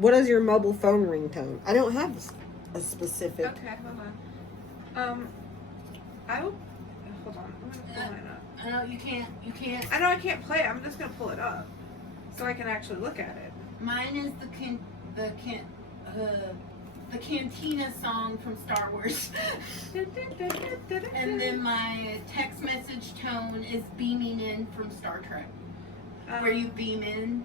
What is your mobile phone ringtone? I don't have a specific. Okay, hold on. Hold on. I'm gonna pull mine up. No, you can't. I know I can't play it. I'm just gonna pull it up so I can actually look at it. Mine is the Cantina song from Star Wars. And then my text message tone is beaming in from Star Trek, where you beam in.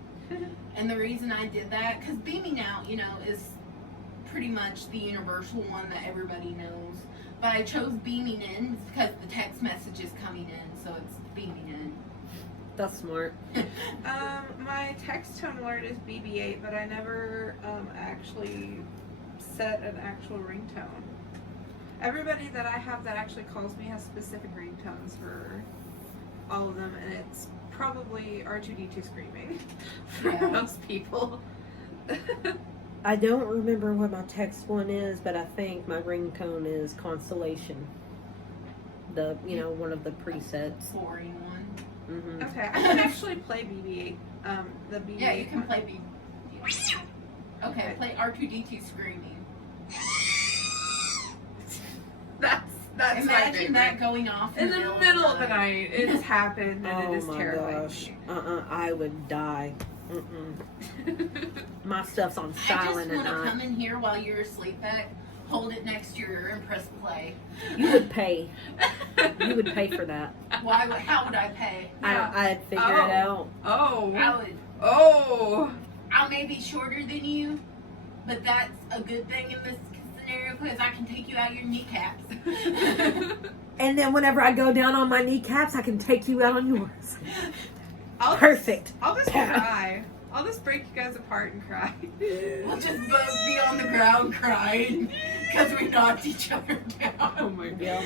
And the reason I did that, because beaming out, is pretty much the universal one that everybody knows. But I chose beaming in because the text message is coming in, so it's beaming in. That's smart. My text tone alert is BB8, but I never actually set an actual ringtone. Everybody that I have that actually calls me has specific ringtones for all of them, and it's probably R2D2 screaming for most people. I don't remember what my text one is, but I think my ringtone is Constellation. One of the presets. Boring one. Mm-hmm. Okay, I can actually play BB8. The BB8. Yeah, you can play BB8. Okay, play R2D2 screaming. That's Imagine that going off in the middle of the night. It's happened, and it is terrifying. Gosh. I would die. My stuff's on silent I at just want to night. come in here while you're asleep, Beck, hold it next to your ear and press play. You would pay. You would pay for that. Why? How would I pay? I'd figure it out. Oh. I would. Oh. I may be shorter than you, but that's a good thing in this scenario because I can take you out your kneecaps. And then whenever I go down on my kneecaps, I can take you out on yours. Perfect. I'll just cry. I'll just break you guys apart and cry. We'll just both be on the ground crying because we knocked each other down. Oh my god. Yeah.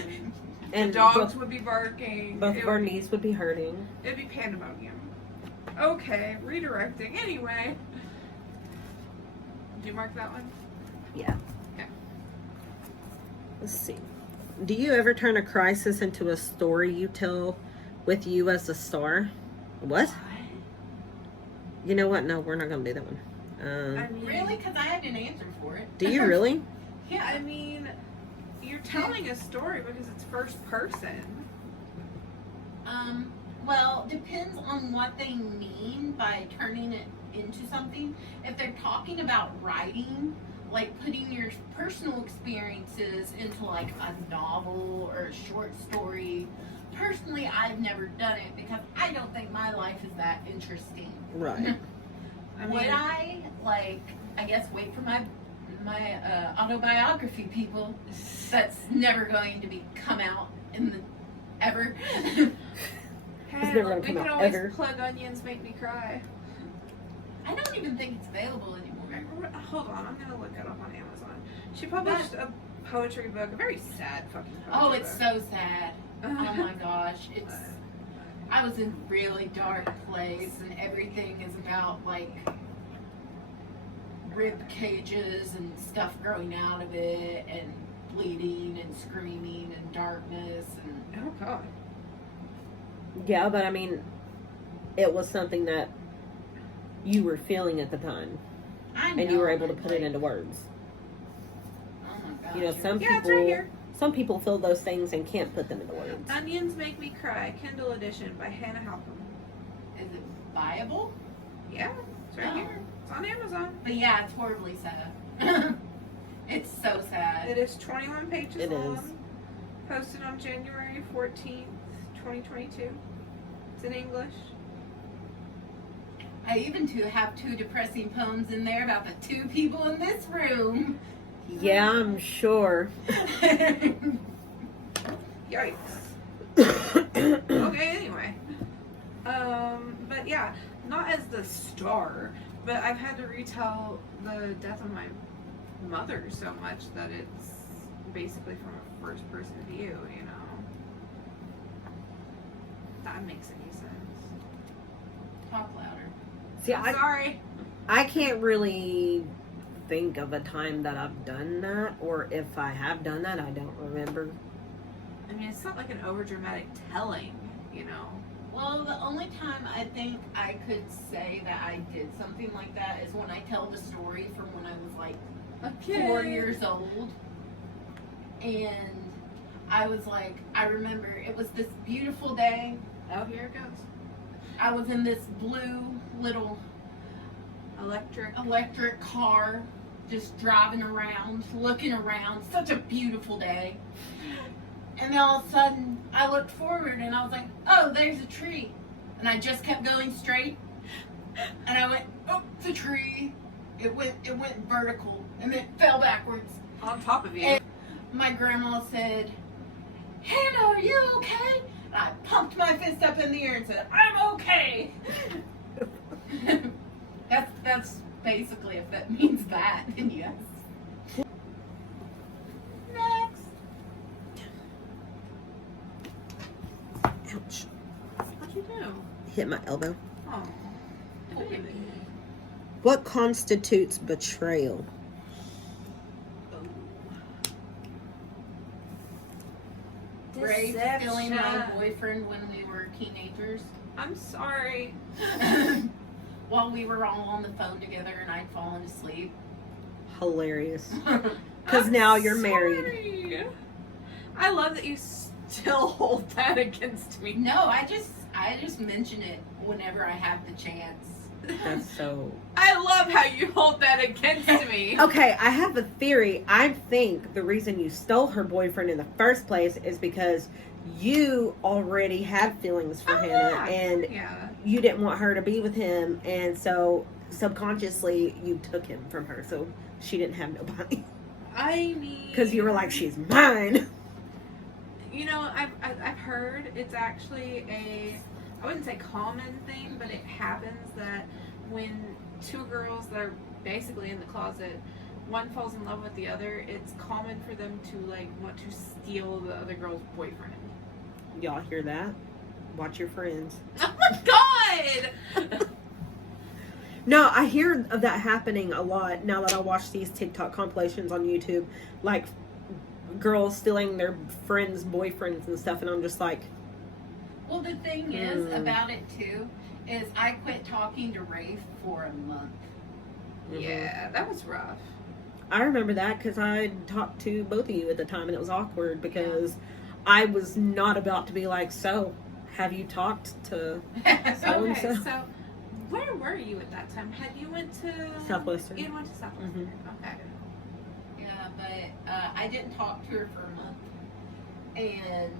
And dogs would be barking. Both of our knees would be hurting. It'd be pandemonium. Okay, redirecting. Anyway. Did you mark that one? Yeah. Okay. Let's see. Do you ever turn a crisis into a story you tell with you as the star? What? You know what? No, we're not going to do that one. I mean, Really? Because I had an answer for it. Do you really? Yeah, I mean, you're telling a story because it's first person. Well, depends on what they mean by turning it into something. If they're talking about writing, like putting your personal experiences into like a novel or a short story, personally, I've never done it because I don't think my life is that interesting. Right. Would I, I guess, wait for my autobiography, people? That's never going to come out ever. It's Hey, never look, gonna we come can out always ever. plug Onions Make Me Cry. I don't even think it's available anymore. Hold on, I'm gonna look it up on Amazon. She published a poetry book, a very sad fucking poetry Oh, it's book. so sad. Oh my gosh, I was in a really dark place, and everything is about rib cages and stuff growing out of it, and bleeding and screaming and darkness and Oh god. Yeah, but I mean, it was something that you were feeling at the time, I know, and you were able to put it into words. Oh my gosh. You know, some Yeah, it's right here. people feel those things and can't put them into words. Onions Make Me Cry, Kindle edition by Hannah Halcomb. Is it viable? Yeah, it's right Oh. here. It's on Amazon. But yeah, it's horribly sad. It's so sad. It is 21 pages It long. is. Posted on January 14th, 2022. It's in English. I even have two depressing poems in there about the two people in this room. Yeah, I'm sure. Yikes. Okay, anyway. But yeah, not as the star, but I've had to retell the death of my mother so much that it's basically from a first person view, you know. That makes any sense. Talk louder. See, I'm sorry. I can't really think of a time that I've done that, or if I have done that, I don't remember. I mean, it's not like an overdramatic telling, you know. Well, the only time I think I could say that I did something like that is when I tell the story from when I was like 4 years old. And I was like, I remember it was this beautiful day. Oh, here it goes. I was in this blue little Electric car, just driving around, looking around. Such a beautiful day. And then all of a sudden, I looked forward and I was like, oh, there's a tree. And I just kept going straight. And I went, oh, the tree. It went vertical and then fell backwards. on top of you. And my grandma said, Hannah, are you okay? And I pumped my fist up in the air and said, I'm okay. That's basically, if that means that, then yes. Next. Ouch. What'd you do? Hit my elbow. Oh, baby. What constitutes betrayal? Ray stealing my boyfriend when we were teenagers. I'm sorry. While we were all on the phone together and I'd fallen asleep. Hilarious. Because now you're married. Sorry. I love that you still hold that against me. No, I just mention it whenever I have the chance. That's so... I love how you hold that against me. Okay, I have a theory. I think the reason you stole her boyfriend in the first place is because you already had feelings for Hannah and Yeah. you didn't want her to be with him, and so subconsciously you took him from her, so she didn't have nobody. I mean, Because you were like, she's mine. you know, I've heard it's actually I wouldn't say common thing, but it happens that when two girls that are basically in the closet, one falls in love with the other, it's common for them to like want to steal the other girl's boyfriend. Y'all hear that? Watch your friends. Oh my god! No, I hear of that happening a lot now that I watch these TikTok compilations on YouTube. Like, girls stealing their friends' boyfriends and stuff, and I'm just like... Well, the thing is about it too, is I quit talking to Rafe for a month. Yeah, that was rough. I remember that because I talked to both of you at the time, and it was awkward because I was not about to be like, so, have you talked to so-and-so? Okay, so where were you at that time? Had you went to Southwestern. You went to Southwestern. Okay. Yeah, but I didn't talk to her for a month. And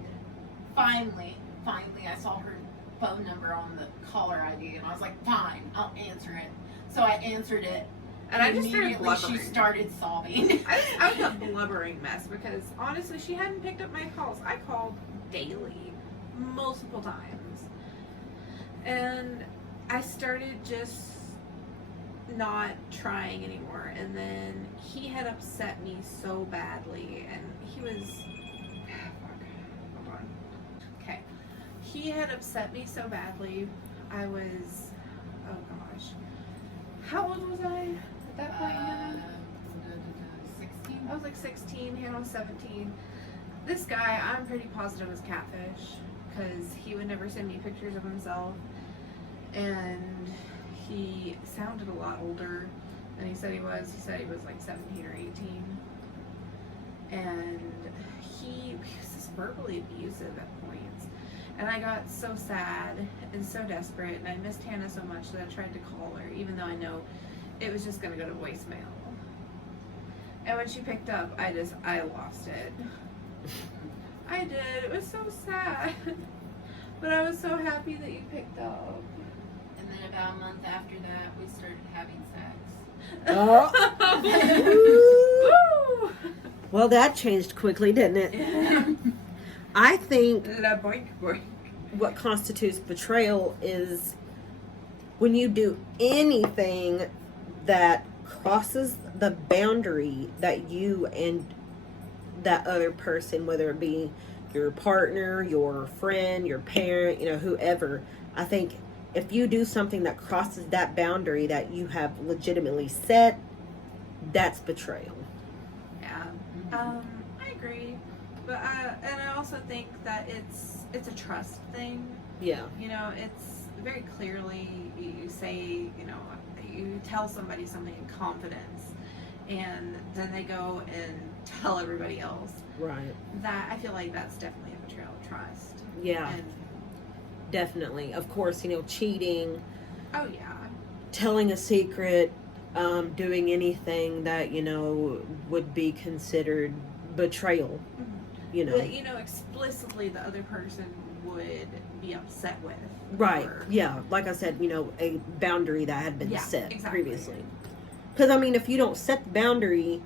finally, I saw her phone number on the caller ID, and I was like, fine, I'll answer it. So I answered it, And I just started immediately blubbering. she started sobbing. I was a blubbering mess because honestly, she hadn't picked up my calls. I called daily, multiple times, and I started just not trying anymore. And then he had upset me so badly, and he was. Hold on. Okay, he had upset me so badly. I was, oh gosh, how old was I at that point? Hannah? 16. I was like 16, Hannah was 17. This guy, I'm pretty positive was catfish because he would never send me pictures of himself, and he sounded a lot older than he said he was. He said he was like 17 or 18, and he was just verbally abusive at points. And I got so sad and so desperate, and I missed Hannah so much that I tried to call her, even though I know it was just gonna go to voicemail. And when she picked up, I lost it. I did. It was so sad. But I was so happy that you picked up. And then about a month after that, we started having sex. Oh. Well, that changed quickly, didn't it? I think Boink, boink. what constitutes betrayal is when you do anything that crosses the boundary that you and that other person, whether it be your partner, your friend, your parent, whoever. I think if you do something that crosses that boundary that you have legitimately set, that's betrayal. Yeah. I agree. But and I also think that it's a trust thing. Yeah. You know, it's very clearly you say, you know, you tell somebody something in confidence, and then they go and tell everybody else. Right. That, I feel like that's definitely a betrayal of trust. Yeah. And, Definitely. Of course, you know, cheating, oh yeah. telling a secret, doing anything that, you know, would be considered betrayal. You know. But, you know, explicitly the other person would be upset with. Right. Or, Yeah. Like I said, you know, a boundary that had been Yeah, set exactly. previously. Because, I mean, if you don't set the boundary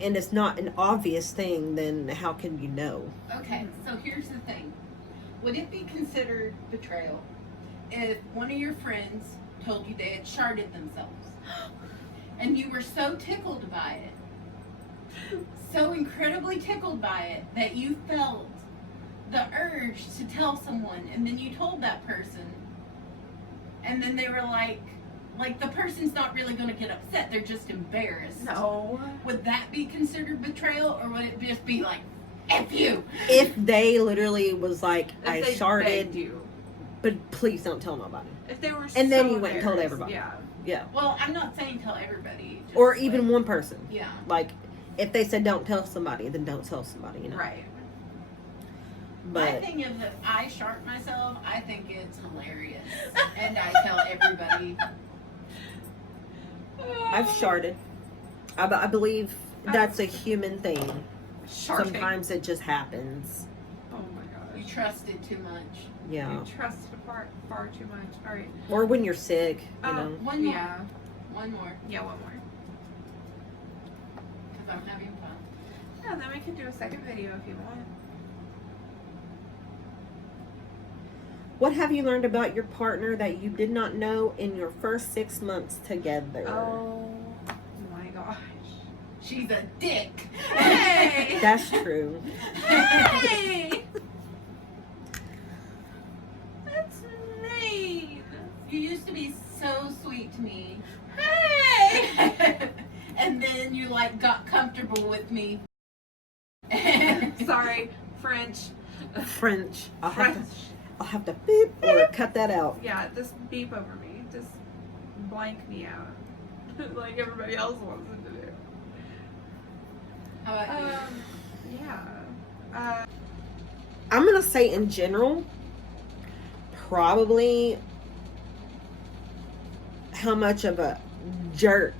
and it's not an obvious thing, then how can you know? Okay, so here's the thing. Would it be considered betrayal if one of your friends told you they had sharded themselves and you were so tickled by it, so incredibly tickled by it, that you felt the urge to tell someone, and then you told that person, and then they were like the person's not really going to get upset, they're just embarrassed. No. Would that be considered betrayal, or would it just be like, F you? If they literally was like, If I they sharded, begged you. but please don't tell nobody. If they were And then so you went and told embarrassed, everybody. Yeah. Yeah. Well, I'm not saying tell everybody. Just Or even one person. Yeah. Like, if they said don't tell somebody, then don't tell somebody, you know? Right. My But, thing is, if I shart myself, I think it's hilarious. And I tell everybody. I've sharded. I believe that's a human thing. Sharking. Sometimes it just happens. Oh my You gosh. trusted too much. Yeah. You trusted far too much. All right. Or when you're sick, you Oh, know. One more. Yeah. One more. Yeah, one more. Because I'm having fun. Yeah, then we can do a second video if you want. What have you learned about your partner that you did not know in your first 6 months together? Oh my gosh. She's a dick. Hey! That's true. Hey! That's mean. You used to be so sweet to me. Hey! And then you like got comfortable with me. Sorry, French. French. French. I'll have to beep or cut that out. Yeah, just beep over me. Just blank me out. Like everybody else wants it to do. How about you? Yeah. I'm going to say in general, probably how much of a jerk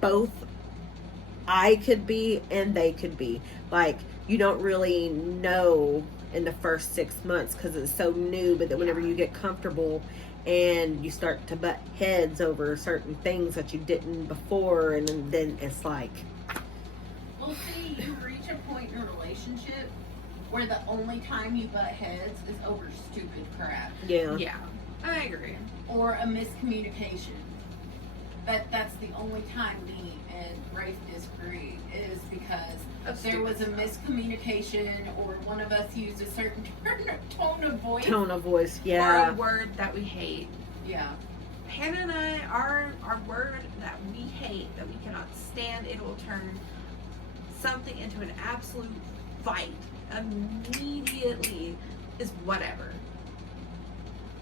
both I could be and they could be. Like, you don't really know in the first 6 months because it's so new, but then whenever you get comfortable and you start to butt heads over certain things that you didn't before, and then it's like, Well, see, you reach a point in a relationship where the only time you butt heads is over stupid crap yeah. Yeah, I agree. or a miscommunication. That's the only time me and Rafe disagree, is because Of there was a stupid stuff. miscommunication, or one of us used a certain tone of voice. Tone of voice, Or yeah. a word that we hate. Yeah. Hannah and I, our word that we hate, that we cannot stand, it will turn something into an absolute fight immediately, is whatever.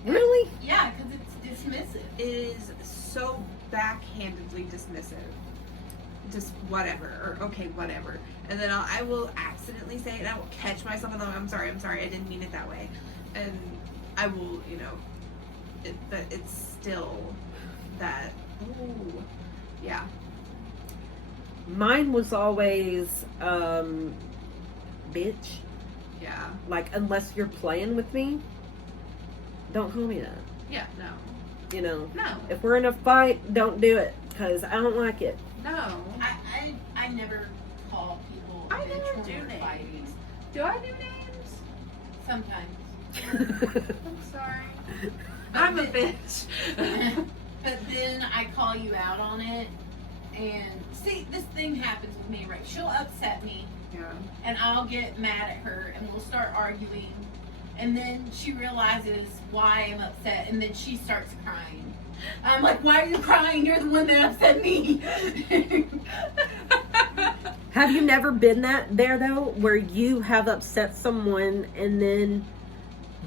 Really? Yeah, because it's dismissive. It is so backhandedly dismissive. Just whatever, or okay, whatever. And then I will accidentally say it, and I will catch myself and I'm sorry, I didn't mean it that way. And I will, you know, but it's still that, ooh, yeah. Mine was always, bitch. Yeah. Like, unless you're playing with me, don't call me that. Yeah, no. You know, No. if we're in a fight, don't do it because I don't like it. No. I never call people I bitch never when do we're names. fighting. Do I do names? Sometimes. I'm sorry. I'm a bitch. But then I call you out on it, and see, this thing happens with me, right? She'll upset me, Yeah. and I'll get mad at her, and we'll start arguing, and then she realizes why I'm upset, and then she starts crying. I'm like, why are you crying? You're the one that upset me. Have you never been there though, where you have upset someone and then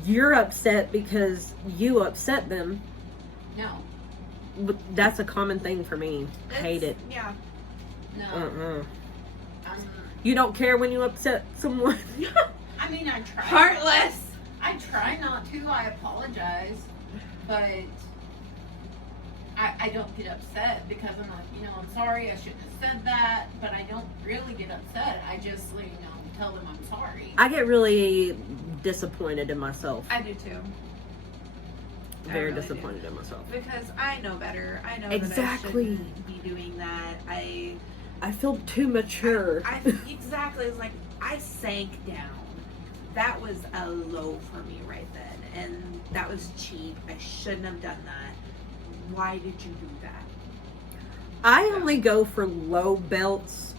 you're upset because you upset them. No. That's a common thing for me. Hate it. Yeah. No. You don't care when you upset someone? I mean, I try. Heartless. I try not to. I apologize. But I don't get upset because I'm like, I'm sorry. I shouldn't have said that. But I don't really get upset. I just, tell them I'm sorry. I get really disappointed in myself. I do too. Very really disappointed in myself. Because I know better. I know Exactly. that I shouldn't be doing that. I feel too mature. Exactly. It's like I sank down. That was a low for me right then. And that was cheap. I shouldn't have done that. Why did you do that? I only go for low belts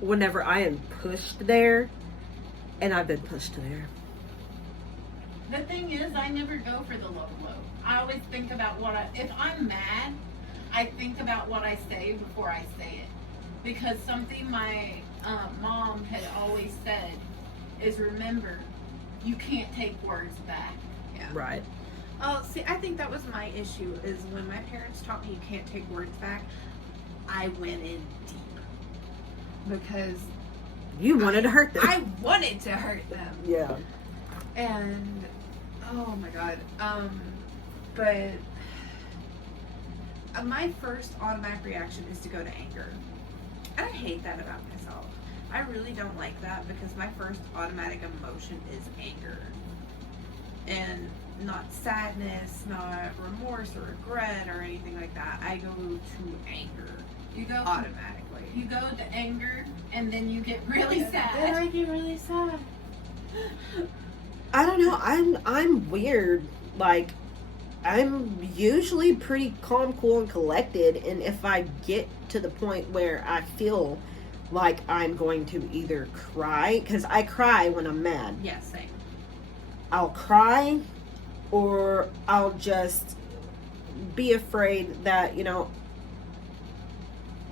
whenever I am pushed there. And I've been pushed there. The thing is, I never go for the low. I always think about if I'm mad, I think about what I say before I say it. Because something my mom had always said is, remember, you can't take words back. Yeah. Right. Oh, see, I think that was my issue, is when my parents taught me you can't take words back, I went in deep. Because You wanted to hurt them. I wanted to hurt them. Yeah. And, oh my God. But my first automatic reaction is to go to anger. And I hate that about myself. I really don't like that because my first automatic emotion is anger. And not sadness, not remorse or regret or anything like that. I go to anger. You go automatically. You go to anger, and then you get really sad. Then I get really sad. I don't know. I'm weird. Like, I'm usually pretty calm, cool, and collected. And if I get to the point where I feel like I'm going to either cry, because I cry when I'm mad. Yeah, same. I'll cry, or I'll just be afraid that,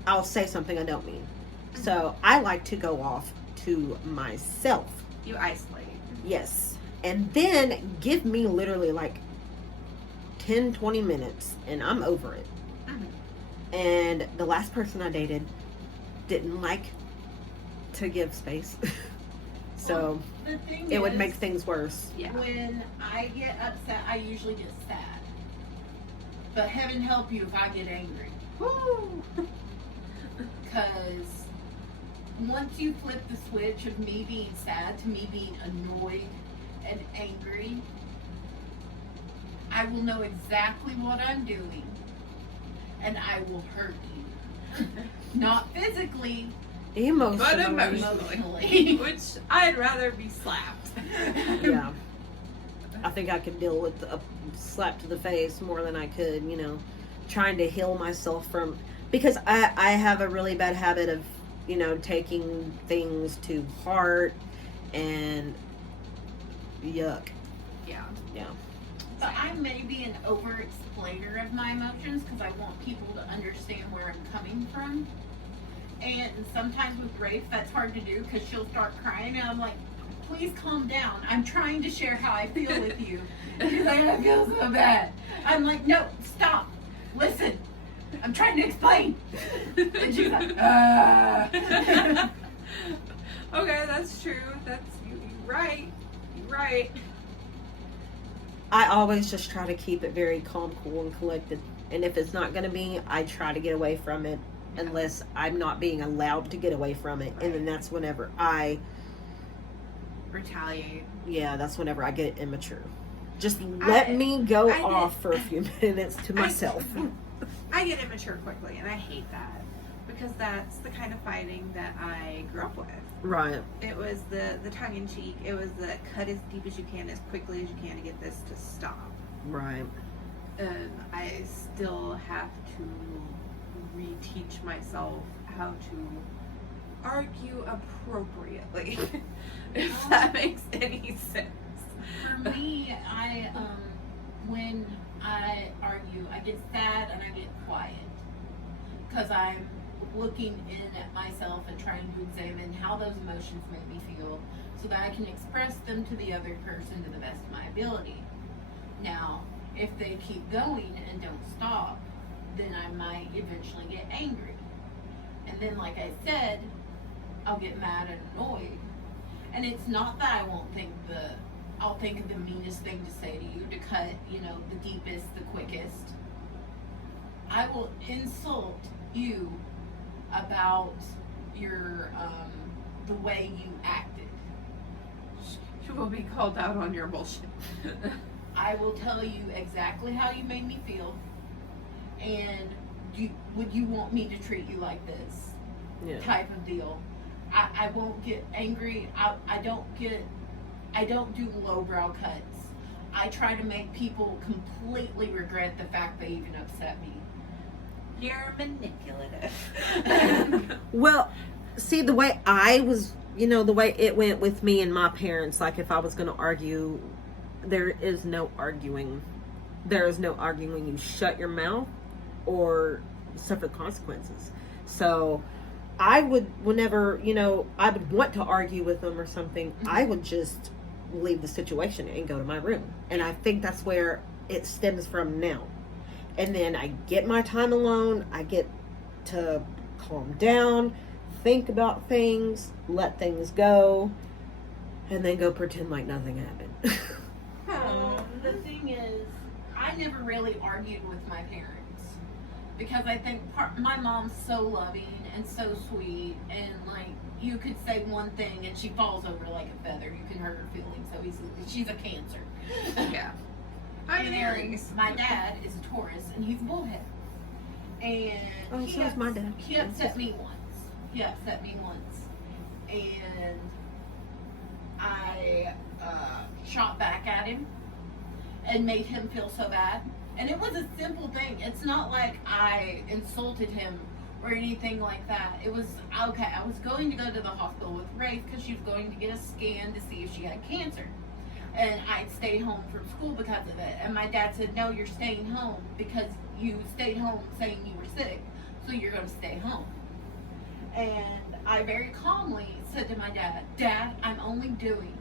I'll say something I don't mean. So I like to go off to myself. You isolate. Yes. And then give me literally like 10, 20 minutes and I'm over it. Mm-hmm. And the last person I dated didn't like to give space. So the thing it would is, make things worse. Yeah. When I get upset, I usually get sad. But heaven help you if I get angry. Woo! Because once you flip the switch of me being sad to me being annoyed and angry, I will know exactly what I'm doing. And I will hurt you. Not physically, Emotionally. But emotionally. Which I'd rather be slapped. Yeah. I think I could deal with a slap to the face more than I could, trying to heal myself from, because I have a really bad habit of, taking things to heart and yuck. Yeah. Yeah. but I may be an over-explainer of my emotions because I want people to understand where I'm coming from. And sometimes with Grace, that's hard to do because she'll start crying and I'm like, please calm down. I'm trying to share how I feel with you. She's like, I feel so bad. I'm like, no, stop. Listen. I'm trying to explain. And she's like, Okay, that's true. That's you right. You're right. I always just try to keep it very calm, cool, and collected. And if it's not going to be, I try to get away from it unless I'm not being allowed to get away from it. And then that's whenever I Retaliate. Yeah, that's whenever I get immature. Just let me go off for a few minutes to myself. I get immature quickly, and I hate that because that's the kind of fighting that I grew up with. Right. It was the tongue in cheek. It was the cut as deep as you can, as quickly as you can to get this to stop. Right. And I still have to reteach myself how to argue appropriately, if that makes any sense. For me, when I argue, I get sad and I get quiet. Because I'm looking in at myself and trying to examine how those emotions make me feel so that I can express them to the other person to the best of my ability. Now, if they keep going and don't stop, then I might eventually get angry. And then, like I said, I'll get mad and annoyed. And it's not that I won't think I'll think of the meanest thing to say to you to cut, the deepest, the quickest. I will insult you about your, the way you acted. You will be called out on your bullshit. I will tell you exactly how you made me feel, and would you want me to treat you like this? Yeah. Type of deal. I won't get angry. I don't do lowbrow cuts. I try to make people completely regret the fact they even upset me. You're manipulative. Well, see, the way I was, the way it went with me and my parents, like if I was going to argue, there is no arguing. There is no arguing. You shut your mouth or suffer consequences. So I would, whenever, I would want to argue with them or something, I would just leave the situation and go to my room. And I think that's where it stems from now. And then I get my time alone. I get to calm down, think about things, let things go, and then go pretend like nothing happened. The thing is, I never really argued with my parents because I think my mom's so loving and so sweet, and like you could say one thing and she falls over like a feather. You can hurt her feelings so easily. She's a Cancer. Yeah. I'm an Aries. My dad is a Taurus, and he's a bullhead. And so is my dad. He upset me once. And I shot back at him and made him feel so bad. And it was a simple thing. It's not like I insulted him or anything like that. It was, okay, I was going to go to the hospital with Rafe because she was going to get a scan to see if she had cancer. And I'd stay home from school because of it. And my dad said, no, you're staying home because you stayed home saying you were sick. So you're going to stay home. And I very calmly said to my dad, Dad, I'm only doing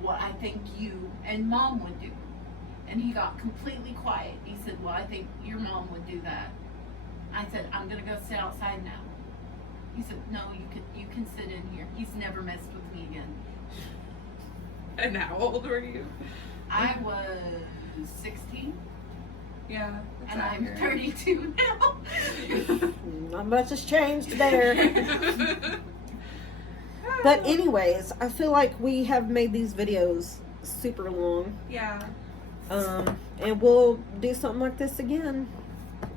what I think you and Mom would do. And he got completely quiet. He said, well, I think your mom would do that. I said, I'm going to go sit outside now. He said, no, you can sit in here. He's never messed with me again. And how old were you? I was 16. Yeah. That's And I'm accurate. 32 now. Not much has changed there. But anyways, I feel like we have made these videos super long. Yeah. And we'll do something like this again.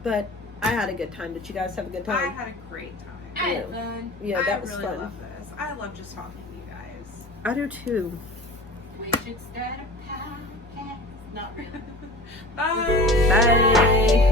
But I had a good time. Did you guys have a good I time? had a great time. I had fun. Yeah, that was really fun. love this. I love just talking to you guys. I do too. We should start a podcast. Not really. Bye. Bye.